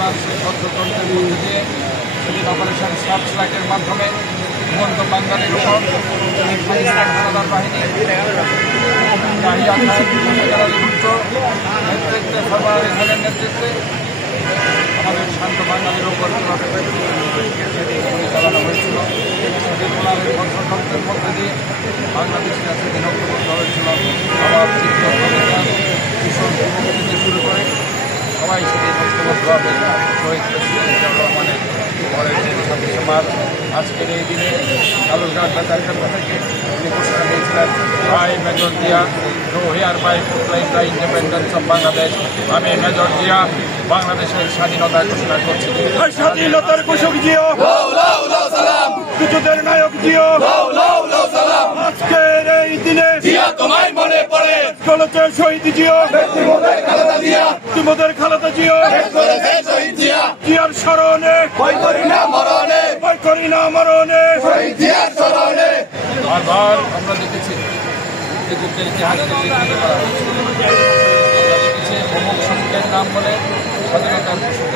ওনার সেই তথ্যতন্ত্রের মধ্যে দিয়ে সেদিন অপারেশন সার্চলাইটের মাধ্যমে ঘুমন্ত বাঙালির উপর পাকিস্তান হানাদার বাহিনী নেতৃত্বে সরবরাহ খানের নেতৃত্বে আমাদের শান্ত বাঙালির উপর চালানো হয়েছিল। সেদিন ওনার তথ্যতন্ত্রের মধ্যে দিয়ে বাংলাদেশিরা সেদিন ঐক্যবদ্ধ হয়েছিল। আবার কিশোর থেকে শুরু করে সবাই সেদিন ঐক্যবদ্ধভাবে শহীদ প্রেসিডেন্ট জিয়াউর রহমানের পরের দিন 26শে মার্চ আজকের এই দিনে কালুরঘাট বেতারঘাটা থেকে তিনি ঘোষণা দিয়েছিলেন, I major Zia to hereby proclaim the independence of Bangladesh. আমি মেজর জিয়া বাংলাদেশের স্বাধীনতা ঘোষণা করছি। স্বাধীনতার ঘোষক জিও, যুদ্ধের নায়ক জিও, আজকের এই দিনে তোমায় মনে পড়ে চলেছে শহীদ জিও, তোমাদের খালেদা জিও, জিয়ার স্মরণে ভয় করি না মরণে, ভয় করি না মরণে, জিয়ার স্মরণে। বারবার আমরা দেখেছি যে যুদ্ধের ইতিহাসকে লিখিত করা হয়েছে। আমরা দেখেছি অমুক শ্রমিকের নাম বলে স্বাধীনতার ঘোষণা